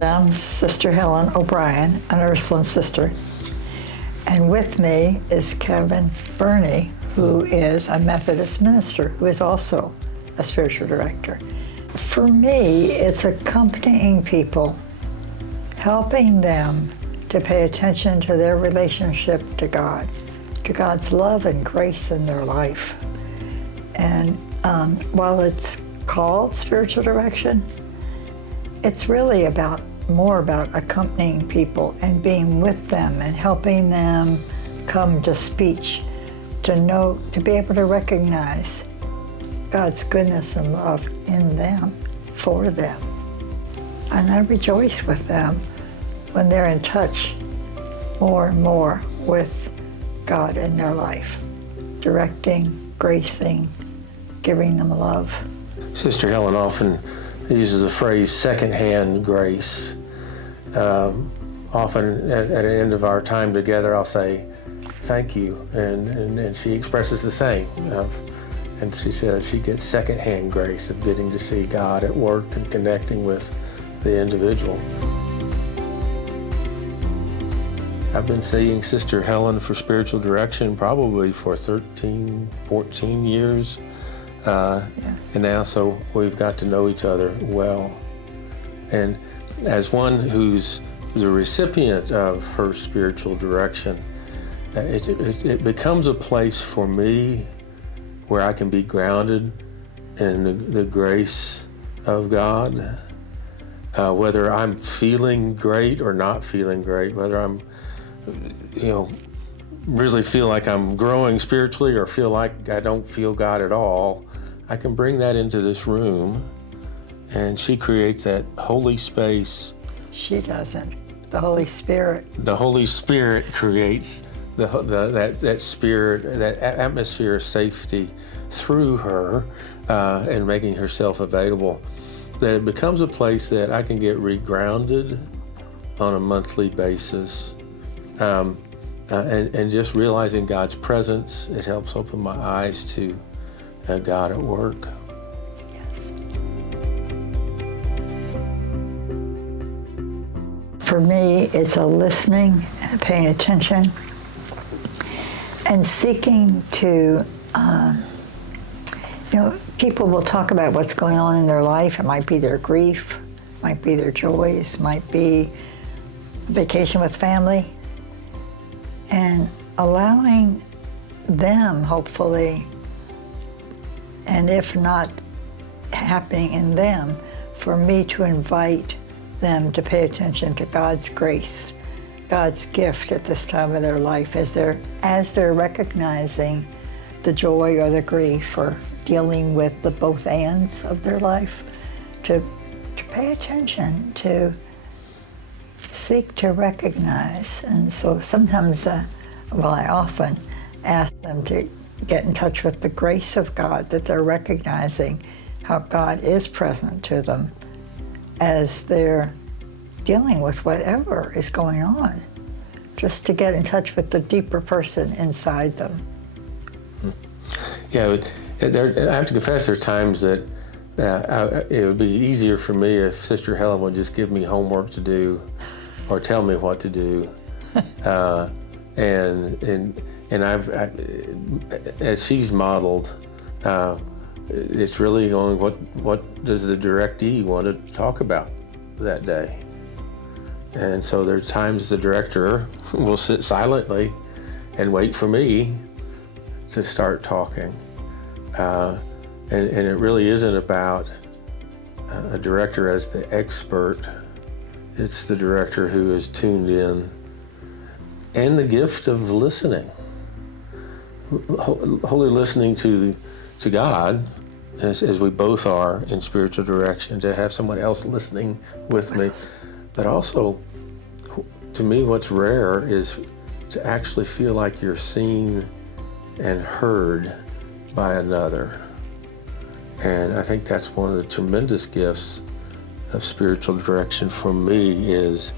I'm Sister Helen O'Brien, an Ursuline sister. And with me is Kevin Burney, who is a Methodist minister, who is also a spiritual director. For me, it's accompanying people, helping them to pay attention to their relationship to God, to God's love and grace in their life. And while it's called spiritual direction, it's really more about accompanying people and being with them and helping them come to speech, to be able to recognize God's goodness and love in them, for them. And I rejoice with them when they're in touch more and more with God in their life, directing, gracing, giving them love. Sister Helen often uses the phrase secondhand grace. Often at the end of our time together, I'll say, thank you, and she expresses the same. And she said she gets secondhand grace of getting to see God at work and connecting with the individual. I've been seeing Sister Helen for spiritual direction probably for 13, 14 years. Yes. And now, so we've got to know each other well. And as one who's the recipient of her spiritual direction, it becomes a place for me where I can be grounded in the grace of God. Whether I'm feeling great or not feeling great, whether I'm, really feel like I'm growing spiritually or feel like I don't feel God at all, I can bring that into this room, and she creates that holy space. She doesn't. The Holy Spirit. The Holy Spirit creates that spirit, that atmosphere of safety through her, and making herself available, that it becomes a place that I can get regrounded on a monthly basis. And just realizing God's presence, it helps open my eyes to God at work. Yes. For me, it's a listening and paying attention and seeking to, people will talk about what's going on in their life. It might be their grief, might be their joys, might be vacation with family, and allowing them, hopefully, and if not happening in them, for me to invite them to pay attention to God's grace, God's gift at this time of their life, as they're recognizing the joy or the grief or dealing with the both ands of their life, to pay attention, to seek to recognize. And so sometimes, I often ask them to get in touch with the grace of God, that they're recognizing how God is present to them as they're dealing with whatever is going on, just to get in touch with the deeper person inside them. Yeah, I have to confess there's times that it would be easier for me if Sister Helen would just give me homework to do or tell me what to do. And I've as she's modeled, it's really only what does the directee want to talk about that day. And so there's times the director will sit silently and wait for me to start talking. And it really isn't about a director as the expert. It's the director who is tuned in, and the gift of listening. Wholly listening to God, as we both are in spiritual direction, to have someone else listening with me. But also, to me, what's rare is to actually feel like you're seen and heard by another. And I think that's one of the tremendous gifts of spiritual direction for me, is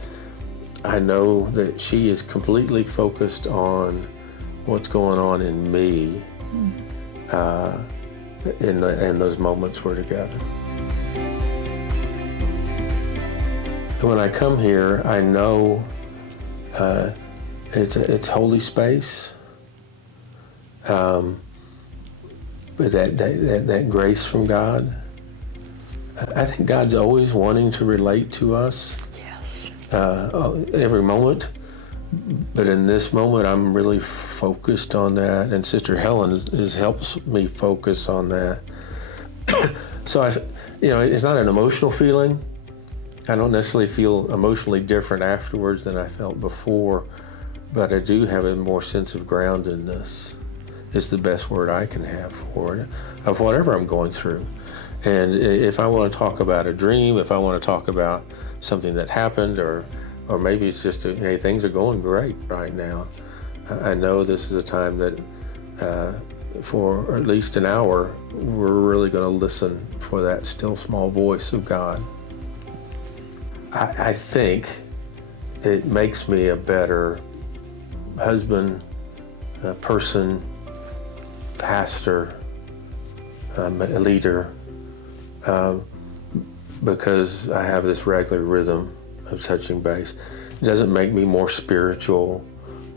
I know that she is completely focused on what's going on in me, in those moments we're together. And when I come here, I know it's holy space. But that grace from God. I think God's always wanting to relate to us. Yes. Every moment. But in this moment, I'm really focused on that, and Sister Helen helps me focus on that. So it's not an emotional feeling. I don't necessarily feel emotionally different afterwards than I felt before, but I do have a more sense of groundedness. Is the best word I can have for it, of whatever I'm going through. And if I want to talk about a dream, if I want to talk about something that happened, or maybe it's just, hey, things are going great right now, I know this is a time that for at least an hour, we're really going to listen for that still small voice of God. I think it makes me a better husband, person, pastor, a leader, because I have this regular rhythm of touching base. It doesn't make me more spiritual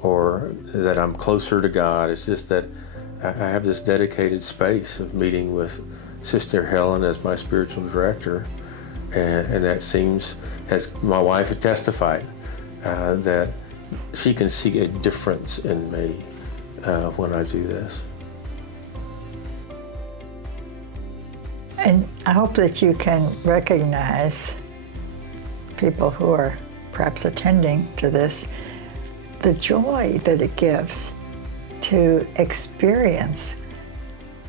or that I'm closer to God. It's just that I have this dedicated space of meeting with Sister Helen as my spiritual director, and that seems, as my wife had testified, that she can see a difference in me when I do this. And I hope that you can recognize, people who are perhaps attending to this, the joy that it gives to experience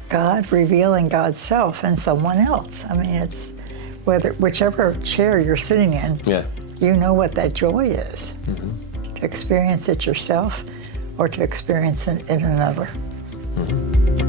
God revealing God's self in someone else. I mean, it's whichever chair you're sitting in, you know what that joy is. Mm-hmm. To experience it yourself or to experience it in another. Mm-hmm.